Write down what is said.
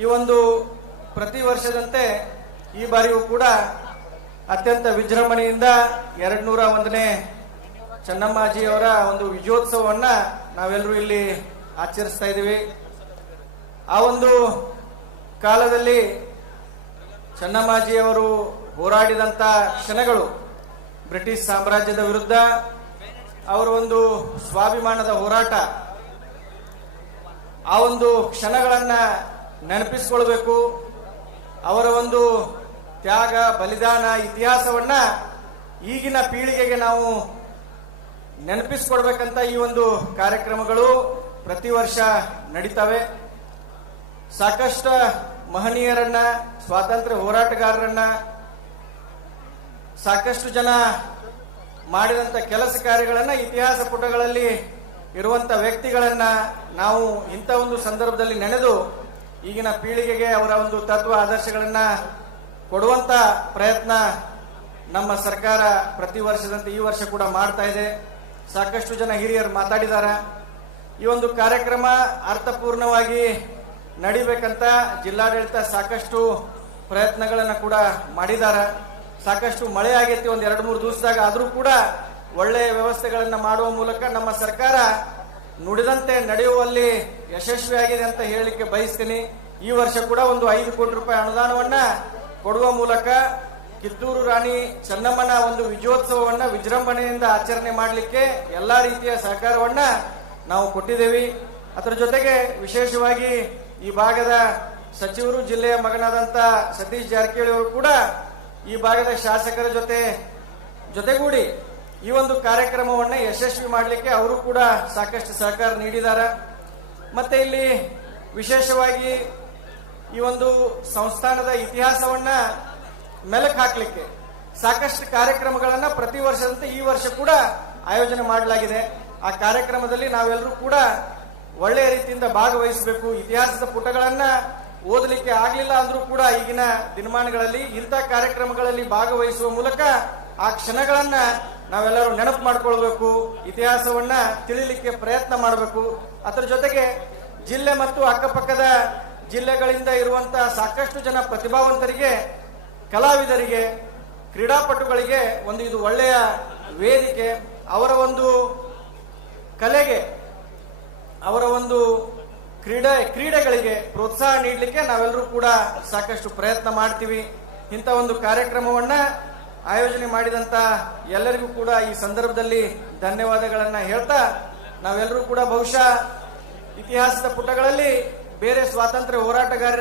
ಈ ಒಂದು ಪ್ರತಿ ವರ್ಷದಂತೆ ಈ ಬಾರಿಯೂ ಕೂಡ ಅತ್ಯಂತ ವಿಜೃಂಭಣೆಯಿಂದ 201ನೇ ಚೆನ್ನಮ್ಮಾಜಿಯವರ ಒಂದು ವಿಜಯೋತ್ಸವವನ್ನ ನಾವೆಲ್ಲರೂ ಇಲ್ಲಿ ಆಚರಿಸ್ತಾ ಇದ್ದೀವಿ. ಆ ಒಂದು ಕಾಲದಲ್ಲಿ ಚೆನ್ನಮ್ಮಾಜಿಯವರು ಹೋರಾಡಿದಂತ ಕ್ಷಣಗಳು, ಬ್ರಿಟಿಷ್ ಸಾಮ್ರಾಜ್ಯದ ವಿರುದ್ಧ ಅವರ ಒಂದು ಸ್ವಾಭಿಮಾನದ ಹೋರಾಟ, ಆ ಒಂದು ಕ್ಷಣಗಳನ್ನ ನೆನಪಿಸಿಕೊಳ್ಬೇಕು. ಅವರ ಒಂದು ತ್ಯಾಗ, ಬಲಿದಾನ, ಇತಿಹಾಸವನ್ನ ಈಗಿನ ಪೀಳಿಗೆಗೆ ನಾವು ನೆನಪಿಸಿಕೊಡ್ಬೇಕಂತ ಈ ಒಂದು ಕಾರ್ಯಕ್ರಮಗಳು ಪ್ರತಿ ವರ್ಷ ನಡೀತವೆ. ಸಾಕಷ್ಟು ಮಹನೀಯರನ್ನ, ಸ್ವಾತಂತ್ರ್ಯ ಹೋರಾಟಗಾರರನ್ನ, ಸಾಕಷ್ಟು ಜನ ಮಾಡಿದಂತ ಕೆಲಸ ಕಾರ್ಯಗಳನ್ನ, ಇತಿಹಾಸ ಪುಟಗಳಲ್ಲಿ ಇರುವಂತ ವ್ಯಕ್ತಿಗಳನ್ನ ನಾವು ಇಂಥ ಒಂದು ಸಂದರ್ಭದಲ್ಲಿ ನೆನೆದು ಈಗಿನ ಪೀಳಿಗೆಗೆ ಅವರ ಒಂದು ತತ್ವ ಆದರ್ಶಗಳನ್ನ ಕೊಡುವಂತ ಪ್ರಯತ್ನ ನಮ್ಮ ಸರ್ಕಾರ ಪ್ರತಿ ವರ್ಷದಂತೆ ಈ ವರ್ಷ ಕೂಡ ಮಾಡ್ತಾ ಇದೆ. ಸಾಕಷ್ಟು ಜನ ಹಿರಿಯರು ಮಾತಾಡಿದ್ದಾರೆ. ಈ ಒಂದು ಕಾರ್ಯಕ್ರಮ ಅರ್ಥಪೂರ್ಣವಾಗಿ ನಡಿಬೇಕಂತ ಜಿಲ್ಲಾಡಳಿತ ಸಾಕಷ್ಟು ಪ್ರಯತ್ನಗಳನ್ನ ಕೂಡ ಮಾಡಿದ್ದಾರೆ. ಸಾಕಷ್ಟು ಮಳೆ ಆಗೈತಿ ಒಂದ್ 2-3 ದಿವಸದಾಗ, ಆದ್ರೂ ಕೂಡ ಒಳ್ಳೆಯ ವ್ಯವಸ್ಥೆಗಳನ್ನ ಮಾಡುವ ಮೂಲಕ ನಮ್ಮ ಸರ್ಕಾರ ನುಡಿದಂತೆ ನಡೆಯುವಲ್ಲಿ ಯಶಸ್ವಿಯಾಗಿದೆ ಅಂತ ಹೇಳಲಿಕ್ಕೆ ಬಯಸ್ತೀನಿ. ಈ ವರ್ಷ ಕೂಡ ಒಂದು 5 ಕೋಟಿ ರೂಪಾಯಿ ಅನುದಾನವನ್ನ ಕೊಡುವ ಮೂಲಕ ಕಿತ್ತೂರು ರಾಣಿ ಚೆನ್ನಮ್ಮನ ಒಂದು ವಿಜಯೋತ್ಸವವನ್ನ ವಿಜೃಂಭಣೆಯಿಂದ ಆಚರಣೆ ಮಾಡಲಿಕ್ಕೆ ಎಲ್ಲಾ ರೀತಿಯ ಸಹಕಾರವನ್ನ ನಾವು ಕೊಟ್ಟಿದ್ದೇವೆ. ಅದರ ಜೊತೆಗೆ ವಿಶೇಷವಾಗಿ ಈ ಭಾಗದ ಸಚಿವರು, ಜಿಲ್ಲೆಯ ಮಗನಾದಂತ ಸತೀಶ್ ಜಾರಕಿಹೊಳಿ ಅವರು ಕೂಡ ಈ ಭಾಗದ ಶಾಸಕರ ಜೊತೆಗೂಡಿ ಈ ಒಂದು ಕಾರ್ಯಕ್ರಮವನ್ನ ಯಶಸ್ವಿ ಮಾಡಲಿಕ್ಕೆ ಅವರು ಕೂಡ ಸಾಕಷ್ಟು ಸಹಕಾರ ನೀಡಿದ್ದಾರೆ. ಮತ್ತೆ ಇಲ್ಲಿ ವಿಶೇಷವಾಗಿ ಈ ಒಂದು ಸಂಸ್ಥಾನದ ಇತಿಹಾಸವನ್ನ ಮೆಲುಕು ಹಾಕಲಿಕ್ಕೆ ಸಾಕಷ್ಟು ಕಾರ್ಯಕ್ರಮಗಳನ್ನ ಪ್ರತಿ ವರ್ಷದಂತೆ ಈ ವರ್ಷ ಕೂಡ ಆಯೋಜನೆ ಮಾಡಲಾಗಿದೆ. ಆ ಕಾರ್ಯಕ್ರಮದಲ್ಲಿ ನಾವೆಲ್ಲರೂ ಕೂಡ ಒಳ್ಳೆಯ ರೀತಿಯಿಂದ ಭಾಗವಹಿಸಬೇಕು. ಇತಿಹಾಸದ ಪುಟಗಳನ್ನ ಓದಲಿಕ್ಕೆ ಆಗ್ಲಿಲ್ಲ ಅಂದ್ರೂ ಕೂಡ ಈಗಿನ ದಿನಮಾನಗಳಲ್ಲಿ ಇಂಥ ಕಾರ್ಯಕ್ರಮಗಳಲ್ಲಿ ಭಾಗವಹಿಸುವ ಮೂಲಕ ಆ ಕ್ಷಣಗಳನ್ನ ನಾವೆಲ್ಲರೂ ನೆನಪು ಮಾಡ್ಕೊಳ್ಬೇಕು, ಇತಿಹಾಸವನ್ನ ತಿಳಿಲಿಕ್ಕೆ ಪ್ರಯತ್ನ ಮಾಡಬೇಕು. ಅದರ ಜೊತೆಗೆ ಜಿಲ್ಲೆ ಮತ್ತು ಅಕ್ಕಪಕ್ಕದ ಜಿಲ್ಲೆಗಳಿಂದ ಇರುವಂತಹ ಸಾಕಷ್ಟು ಜನ ಪ್ರತಿಭಾವಂತರಿಗೆ, ಕಲಾವಿದರಿಗೆ, ಕ್ರೀಡಾಪಟುಗಳಿಗೆ ಒಂದು ಇದು ಒಳ್ಳೆಯ ವೇದಿಕೆ. ಅವರ ಒಂದು ಕಲೆಗೆ, ಅವರ ಒಂದು ಕ್ರೀಡೆಗಳಿಗೆ ಪ್ರೋತ್ಸಾಹ ನೀಡಲಿಕ್ಕೆ ನಾವೆಲ್ಲರೂ ಕೂಡ ಸಾಕಷ್ಟು ಪ್ರಯತ್ನ ಮಾಡ್ತೀವಿ. ಇಂಥ ಒಂದು ಕಾರ್ಯಕ್ರಮವನ್ನ ಆಯೋಜನೆ ಮಾಡಿದಂತ ಎಲ್ಲರಿಗೂ ಕೂಡ ಈ ಸಂದರ್ಭದಲ್ಲಿ ಧನ್ಯವಾದಗಳನ್ನ ಹೇಳ್ತಾ, ನಾವೆಲ್ಲರೂ ಕೂಡ ಬಹುಶಃ ಇತಿಹಾಸದ ಪುಟಗಳಲ್ಲಿ ಬೇರೆ ಸ್ವಾತಂತ್ರ್ಯ ಹೋರಾಟಗಾರರು